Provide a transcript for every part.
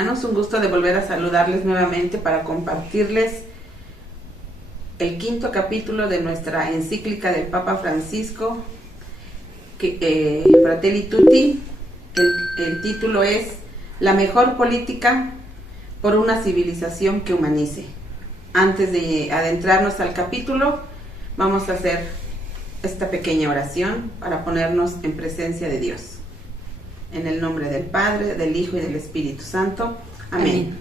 hermanos, un gusto de volver a saludarles nuevamente para compartirles el quinto capítulo de nuestra encíclica del Papa Francisco, Fratelli Tutti. El título es La mejor política por una civilización que humanice. Antes de adentrarnos al capítulo, vamos a hacer esta pequeña oración para ponernos en presencia de Dios. En el nombre del Padre, del Hijo y del Espíritu Santo. Amén.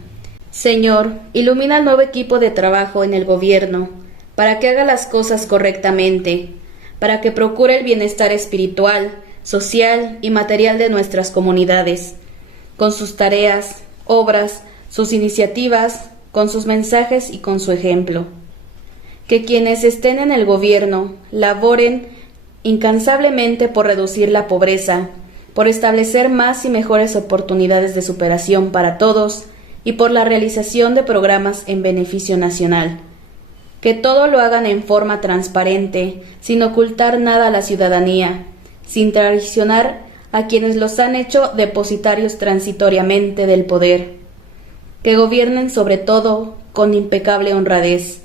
Señor, ilumina al nuevo equipo de trabajo en el gobierno, para que haga las cosas correctamente, para que procure el bienestar espiritual, social y material de nuestras comunidades, con sus tareas, obras, sus iniciativas, con sus mensajes y con su ejemplo. Que quienes estén en el gobierno laboren incansablemente por reducir la pobreza, por establecer más y mejores oportunidades de superación para todos y por la realización de programas en beneficio nacional. Que todo lo hagan en forma transparente, sin ocultar nada a la ciudadanía, sin traicionar a quienes los han hecho depositarios transitoriamente del poder. Que gobiernen sobre todo con impecable honradez.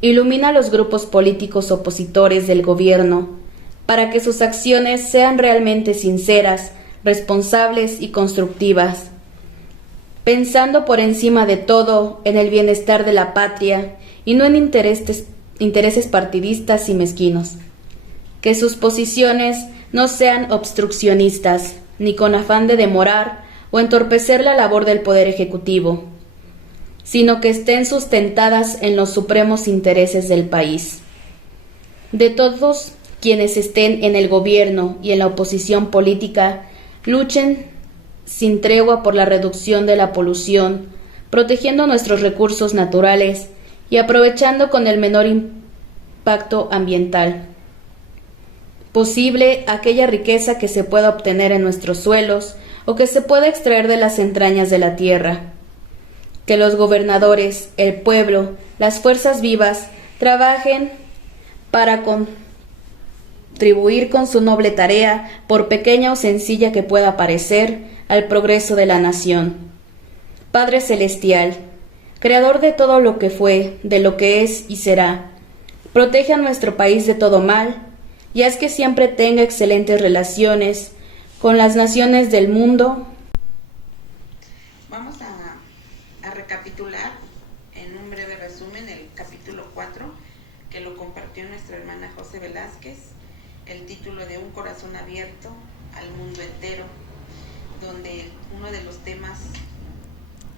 Ilumina a los grupos políticos opositores del gobierno, para que sus acciones sean realmente sinceras, responsables y constructivas, pensando por encima de todo en el bienestar de la patria y no en intereses partidistas y mezquinos. Que sus posiciones no sean obstruccionistas, ni con afán de demorar o entorpecer la labor del Poder Ejecutivo, sino que estén sustentadas en los supremos intereses del país. De todos quienes estén en el gobierno y en la oposición política, luchen sin tregua por la reducción de la polución, protegiendo nuestros recursos naturales y aprovechando con el menor impacto ambiental posible aquella riqueza que se pueda obtener en nuestros suelos o que se pueda extraer de las entrañas de la tierra. Que los gobernadores, el pueblo, las fuerzas vivas trabajen para contribuir con su noble tarea, por pequeña o sencilla que pueda parecer, al progreso de la nación. Padre Celestial, Creador de todo lo que fue, de lo que es y será, protege a nuestro país de todo mal y haz que siempre tenga excelentes relaciones con las naciones del mundo. Vamos a recapitular en un breve resumen el capítulo 4, que lo compartió nuestra hermana José Velázquez, el título de Un corazón abierto al mundo entero, donde uno de los temas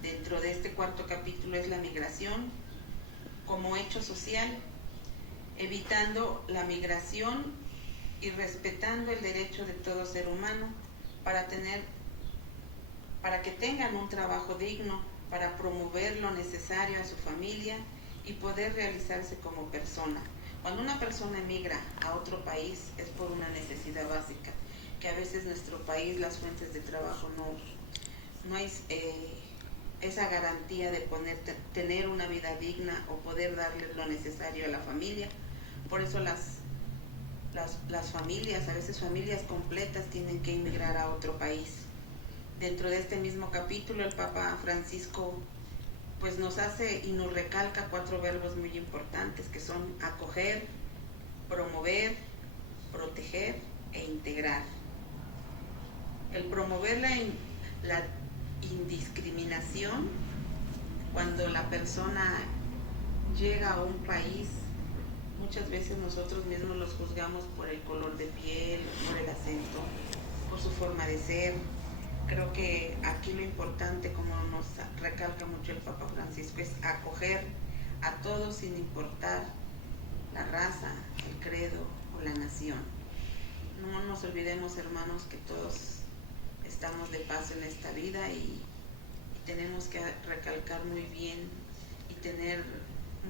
dentro de este cuarto capítulo es la migración como hecho social, evitando la migración y respetando el derecho de todo ser humano para que tengan un trabajo digno, para promover lo necesario a su familia y poder realizarse como persona. Cuando una persona emigra a otro país es por una necesidad básica, que a veces nuestro país, las fuentes de trabajo no hay esa garantía de tener una vida digna o poder darle lo necesario a la familia. Por eso las familias, a veces familias completas, tienen que emigrar a otro país. Dentro de este mismo capítulo, el Papa Francisco pues nos hace y nos recalca 4 verbos muy importantes, que son acoger, promover, proteger e integrar. El promover la indiscriminación, cuando la persona llega a un país, muchas veces nosotros mismos los juzgamos por el color de piel, por el acento, por su forma de ser. Creo que aquí lo importante, como nos recalca mucho el Papa Francisco, es acoger a todos sin importar la raza, el credo o la nación. No nos olvidemos, hermanos, que todos estamos de paso en esta vida y tenemos que recalcar muy bien y tener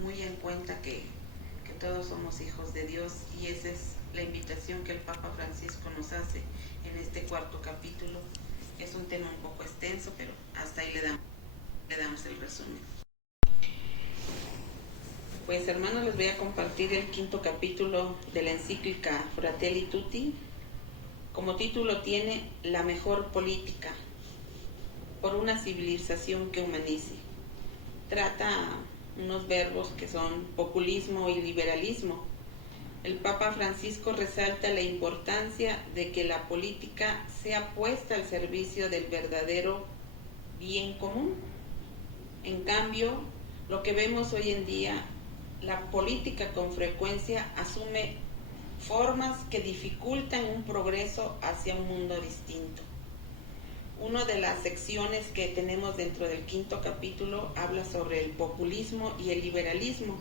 muy en cuenta que todos somos hijos de Dios, y esa es la invitación que el Papa Francisco nos hace en este cuarto capítulo. Es un tema un poco extenso, pero hasta ahí le damos el resumen. Pues, hermanos, les voy a compartir el quinto capítulo de la encíclica Fratelli Tutti. Como título tiene La mejor política. por una civilización que humanice. Trata unos verbos que son populismo y liberalismo. El Papa Francisco resalta la importancia de que la política sea puesta al servicio del verdadero bien común. En cambio, lo que vemos hoy en día, la política con frecuencia asume formas que dificultan un progreso hacia un mundo distinto. Una de las secciones que tenemos dentro del 5º capítulo habla sobre el populismo y el liberalismo.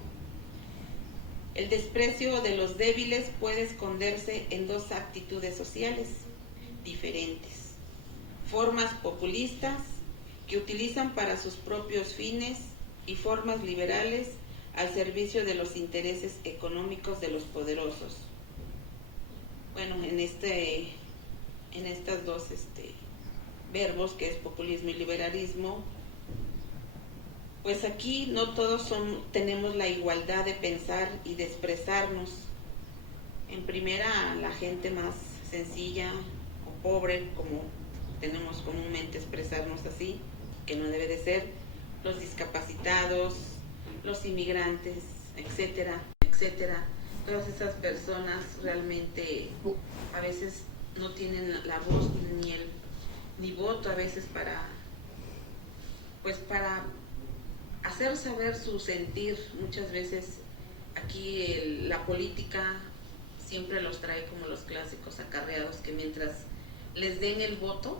El desprecio de los débiles puede esconderse en dos actitudes sociales diferentes. Formas populistas que utilizan para sus propios fines y formas liberales al servicio de los intereses económicos de los poderosos. Bueno, en estas dos verbos, que es populismo y liberalismo, pues aquí no todos tenemos la igualdad de pensar y de expresarnos. En primera, la gente más sencilla o pobre, como tenemos comúnmente expresarnos así, que no debe de ser, los discapacitados, los inmigrantes, etcétera, etcétera. Todas esas personas realmente a veces no tienen la voz ni voto a veces para hacer saber su sentir. Muchas veces aquí la política siempre los trae como los clásicos acarreados que mientras les den el voto,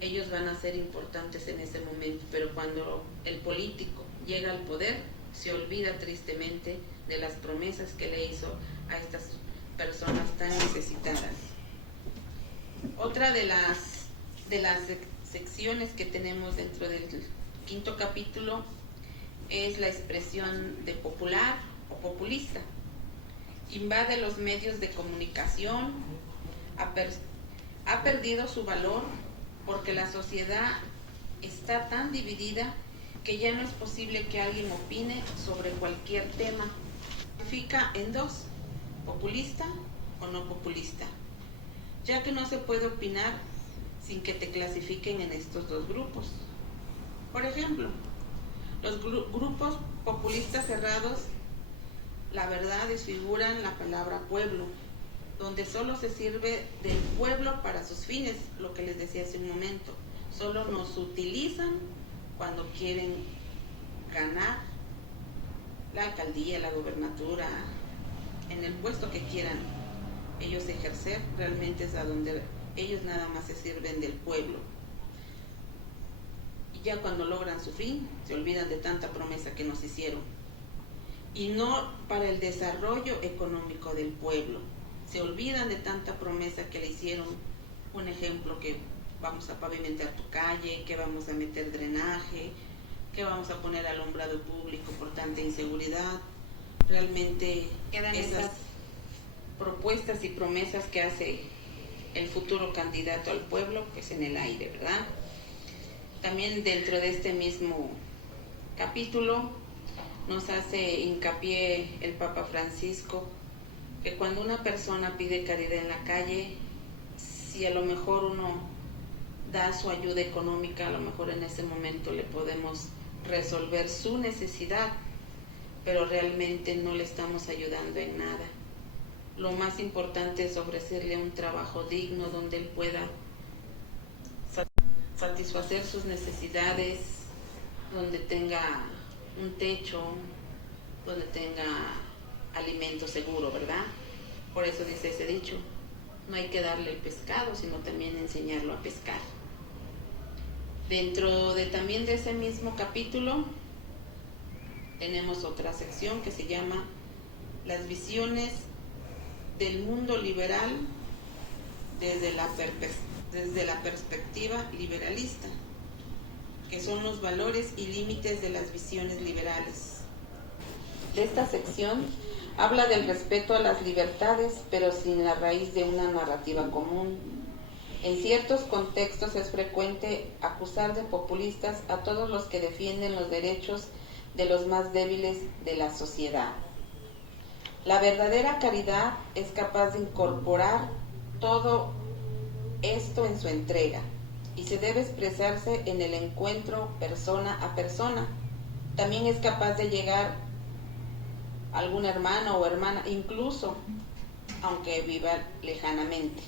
ellos van a ser importantes en ese momento, pero cuando el político llega al poder, se olvida tristemente de las promesas que le hizo a estas personas tan necesitadas. Otra de las secciones que tenemos dentro del 5º capítulo es la expresión de popular o populista. Invade los medios de comunicación, ha perdido su valor porque la sociedad está tan dividida que ya no es posible que alguien opine sobre cualquier tema. Fica en dos, populista o no populista, ya que no se puede opinar sin que te clasifiquen en estos dos grupos. Por ejemplo, los grupos populistas cerrados, la verdad, desfiguran la palabra pueblo, donde solo se sirve del pueblo para sus fines, lo que les decía hace un momento. Solo nos utilizan cuando quieren ganar la alcaldía, la gobernatura, en el puesto que quieran ellos ejercer. Realmente es a donde ellos nada más se sirven del pueblo. Y ya cuando logran su fin, se olvidan de tanta promesa que nos hicieron. Y no para el desarrollo económico del pueblo. Se olvidan de tanta promesa que le hicieron. Un ejemplo, que vamos a pavimentar tu calle, que vamos a meter drenaje, que vamos a poner alumbrado público por tanta inseguridad. Realmente quedan esas propuestas y promesas que hace el futuro candidato al pueblo, pues en el aire, ¿verdad? También dentro de este mismo capítulo nos hace hincapié el Papa Francisco que cuando una persona pide caridad en la calle, si a lo mejor uno da su ayuda económica, a lo mejor en ese momento le podemos resolver su necesidad, pero realmente no le estamos ayudando en nada. Lo más importante es ofrecerle un trabajo digno donde él pueda satisfacer sus necesidades, donde tenga un techo, donde tenga alimento seguro, ¿verdad? Por eso dice ese dicho, no hay que darle el pescado, sino también enseñarlo a pescar. Dentro también de ese mismo capítulo tenemos otra sección que se llama las visiones del mundo liberal desde la perspectiva liberalista, que son los valores y límites de las visiones liberales. De esta sección habla del respeto a las libertades, pero sin la raíz de una narrativa común. En ciertos contextos es frecuente acusar de populistas a todos los que defienden los derechos de los más débiles de la sociedad. La verdadera caridad es capaz de incorporar todo esto en su entrega. y se debe expresarse en el encuentro persona a persona. También es capaz de llegar a algún hermano o hermana, incluso aunque viva lejanamente.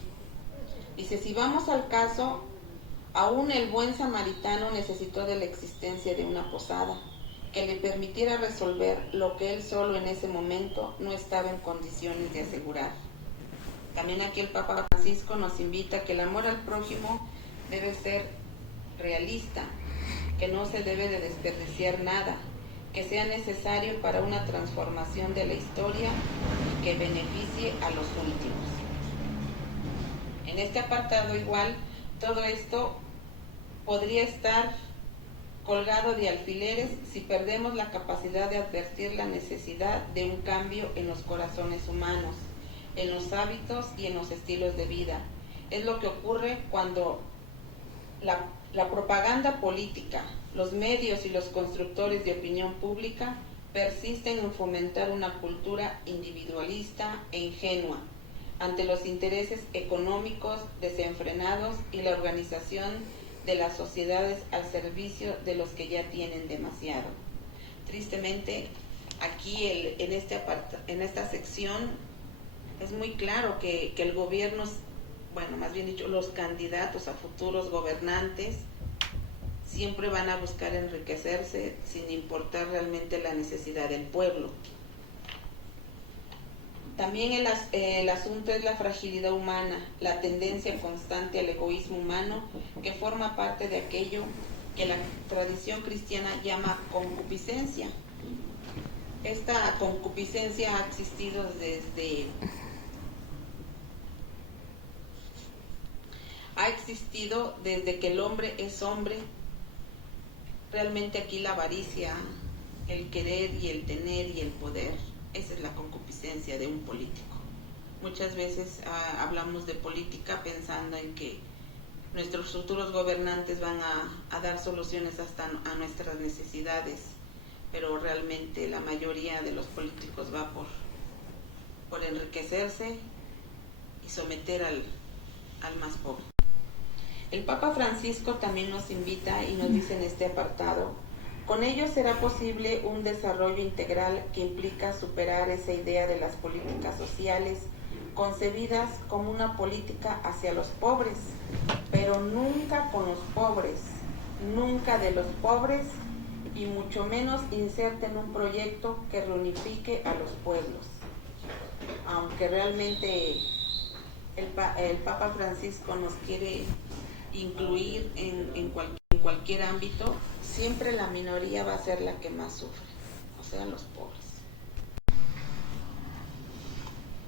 Dice, si vamos al caso, aún el buen samaritano necesitó de la existencia de una posada que le permitiera resolver lo que él solo en ese momento no estaba en condiciones de asegurar. También aquí el Papa Francisco nos invita a que el amor al prójimo debe ser realista, que no se debe de desperdiciar nada, que sea necesario para una transformación de la historia y que beneficie a los últimos. En este apartado igual, todo esto podría estar colgado de alfileres si perdemos la capacidad de advertir la necesidad de un cambio en los corazones humanos, en los hábitos y en los estilos de vida. Es lo que ocurre cuando la propaganda política, los medios y los constructores de opinión pública persisten en fomentar una cultura individualista e ingenua ante los intereses económicos desenfrenados y la organización de las sociedades al servicio de los que ya tienen demasiado. Tristemente, aquí en esta sección es muy claro que el gobierno, bueno, más bien dicho, los candidatos a futuros gobernantes siempre van a buscar enriquecerse sin importar realmente la necesidad del pueblo. También el asunto es la fragilidad humana, la tendencia constante al egoísmo humano que forma parte de aquello que la tradición cristiana llama concupiscencia. Esta concupiscencia ha existido desde que el hombre es hombre. Realmente aquí la avaricia, el querer y el tener y el poder, esa es la concupiscencia de un político. Muchas veces hablamos de política pensando en que nuestros futuros gobernantes van a dar soluciones hasta a nuestras necesidades, pero realmente la mayoría de los políticos va por enriquecerse y someter al más pobre. El Papa Francisco también nos invita y nos dice en este apartado: con ello será posible un desarrollo integral que implica superar esa idea de las políticas sociales concebidas como una política hacia los pobres, pero nunca con los pobres, nunca de los pobres, y mucho menos inserten un proyecto que reunifique a los pueblos. Aunque realmente el Papa Francisco nos quiere incluir en cualquier ámbito, siempre la minoría va a ser la que más sufre, o sea, los pobres.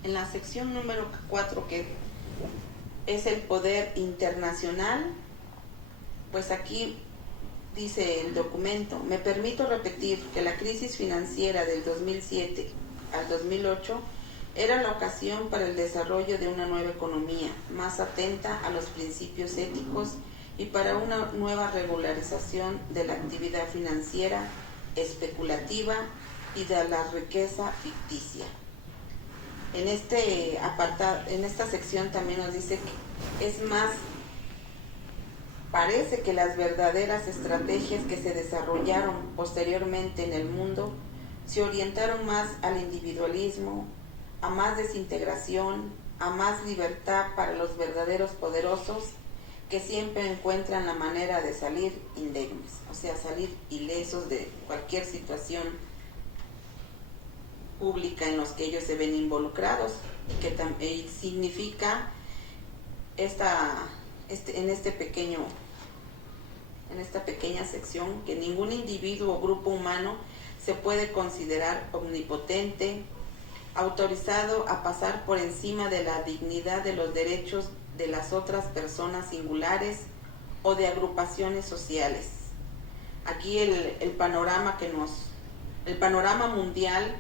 En la sección número 4, que es el poder internacional, pues aquí dice el documento: me permito repetir que la crisis financiera del 2007 al 2008 era la ocasión para el desarrollo de una nueva economía, más atenta a los principios éticos y para una nueva regularización de la actividad financiera especulativa y de la riqueza ficticia. En esta sección también nos dice que es más, parece que las verdaderas estrategias que se desarrollaron posteriormente en el mundo se orientaron más al individualismo, a más desintegración, a más libertad para los verdaderos poderosos, que siempre encuentran la manera de salir indemnes, o sea, salir ilesos de cualquier situación pública en los que ellos se ven involucrados, y que significa en esta pequeña sección que ningún individuo o grupo humano se puede considerar omnipotente, autorizado a pasar por encima de la dignidad de los derechos de las otras personas singulares o de agrupaciones sociales. Aquí el panorama mundial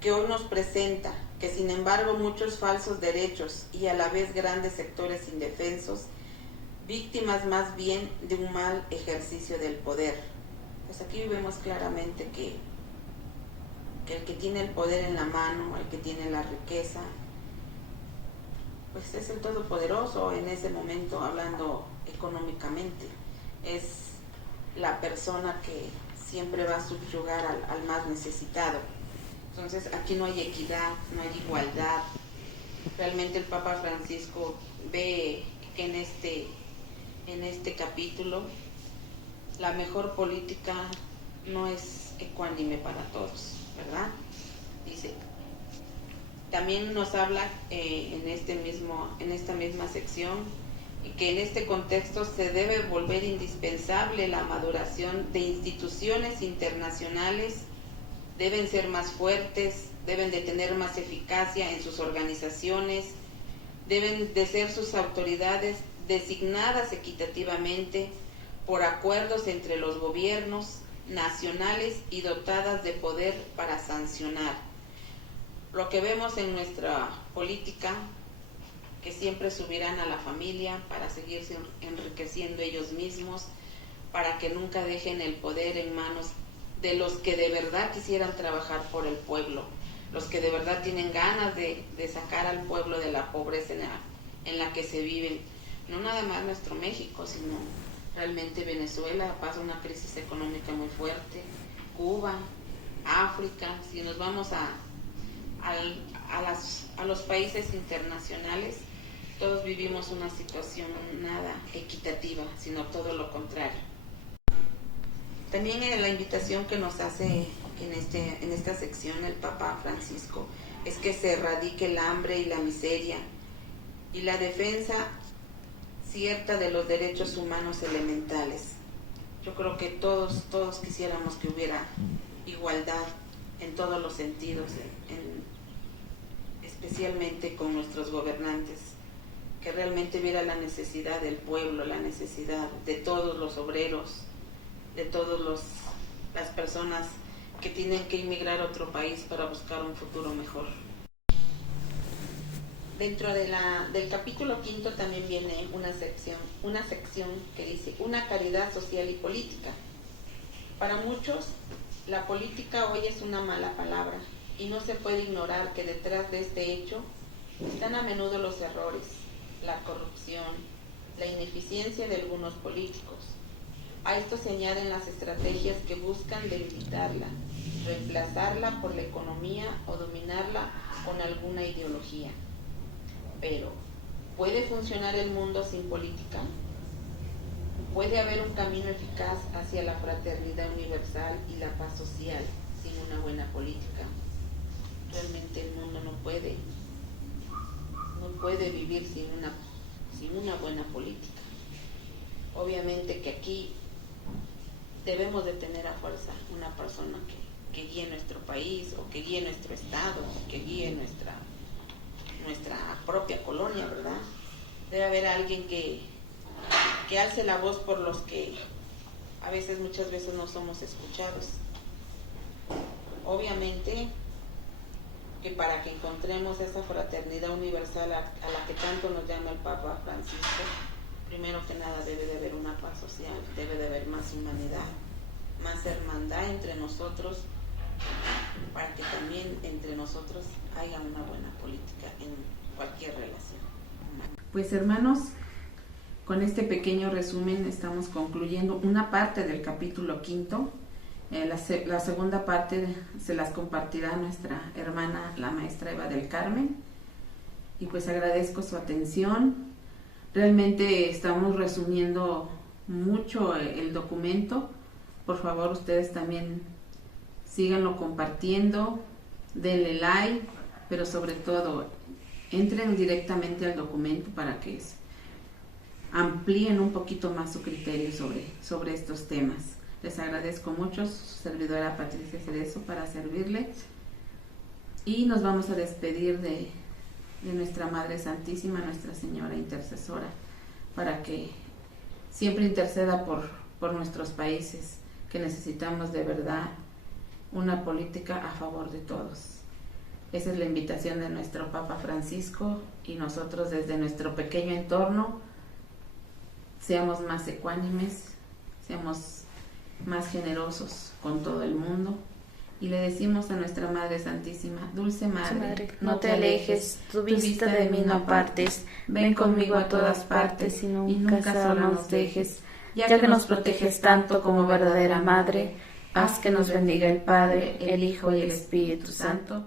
que hoy nos presenta, que sin embargo muchos falsos derechos y a la vez grandes sectores indefensos, víctimas más bien de un mal ejercicio del poder. Pues aquí vemos claramente que el que tiene el poder en la mano, el que tiene la riqueza, pues es el todopoderoso en ese momento, hablando económicamente, es la persona que siempre va a subyugar al más necesitado. Entonces aquí no hay equidad, no hay igualdad. Realmente el Papa Francisco ve que en este capítulo la mejor política no es ecuánime para todos, ¿verdad? Dice, también nos habla en esta misma sección que en este contexto se debe volver indispensable la maduración de instituciones internacionales, deben ser más fuertes, deben de tener más eficacia en sus organizaciones, deben de ser sus autoridades designadas equitativamente por acuerdos entre los gobiernos nacionales y dotadas de poder para sancionar. Lo que vemos en nuestra política, que siempre subirán a la familia para seguirse enriqueciendo ellos mismos, para que nunca dejen el poder en manos de los que de verdad quisieran trabajar por el pueblo, los que de verdad tienen ganas de sacar al pueblo de la pobreza en la que se viven. No nada más nuestro México, sino realmente Venezuela pasa una crisis económica muy fuerte, Cuba, África. Si nos vamos a los países internacionales, todos vivimos una situación nada equitativa, sino todo lo contrario. También la invitación que nos hace en esta sección el Papa Francisco es que se erradique el hambre y la miseria y la defensa cierta de los derechos humanos elementales. Yo creo que todos quisiéramos que hubiera igualdad en todos los sentidos, especialmente con nuestros gobernantes, que realmente viera la necesidad del pueblo, la necesidad de todos los obreros, de todas las personas que tienen que emigrar a otro país para buscar un futuro mejor. Dentro del capítulo 5 también viene una sección que dice una caridad social y política. Para muchos, la política hoy es una mala palabra y no se puede ignorar que detrás de este hecho están a menudo los errores, la corrupción, la ineficiencia de algunos políticos. A esto se añaden las estrategias que buscan debilitarla, reemplazarla por la economía o dominarla con alguna ideología. Pero, ¿puede funcionar el mundo sin política? ¿Puede haber un camino eficaz hacia la fraternidad universal y la paz social sin una buena política? Realmente el mundo no puede vivir sin una buena política. Obviamente que aquí debemos de tener a fuerza una persona que guíe nuestro país, o que guíe nuestro estado, o que guíe nuestra propia colonia, ¿verdad? Debe haber alguien que alce la voz por los que muchas veces no somos escuchados. Obviamente que para que encontremos esa fraternidad universal a la que tanto nos llama el Papa Francisco, primero que nada debe de haber una paz social, debe de haber más humanidad, más hermandad entre nosotros, para que también entre nosotros haya una buena política en cualquier relación humana. Pues hermanos, con este pequeño resumen estamos concluyendo una parte del capítulo 5. La segunda parte se las compartirá nuestra hermana, la maestra Eva del Carmen. Y pues agradezco su atención. Realmente estamos resumiendo mucho el documento. Por favor, ustedes también síganlo compartiendo, denle like, pero sobre todo entren directamente al documento para que amplíen un poquito más su criterio sobre estos temas. Les agradezco mucho, su servidora Patricia Cerezo, para servirles, y nos vamos a despedir de nuestra Madre Santísima, Nuestra Señora Intercesora, para que siempre interceda por nuestros países, que necesitamos de verdad una política a favor de todos. Esa es la invitación de nuestro Papa Francisco, y nosotros desde nuestro pequeño entorno seamos más ecuánimes, seamos más generosos con todo el mundo, Y le decimos a nuestra Madre Santísima: Dulce Madre, no te alejes, tu vista de mí no apartes, ven conmigo a todas partes y nunca sola nos dejes, ya que nos proteges tanto como verdadera Madre, haz que nos bendiga el Padre, el Hijo y el Espíritu Santo.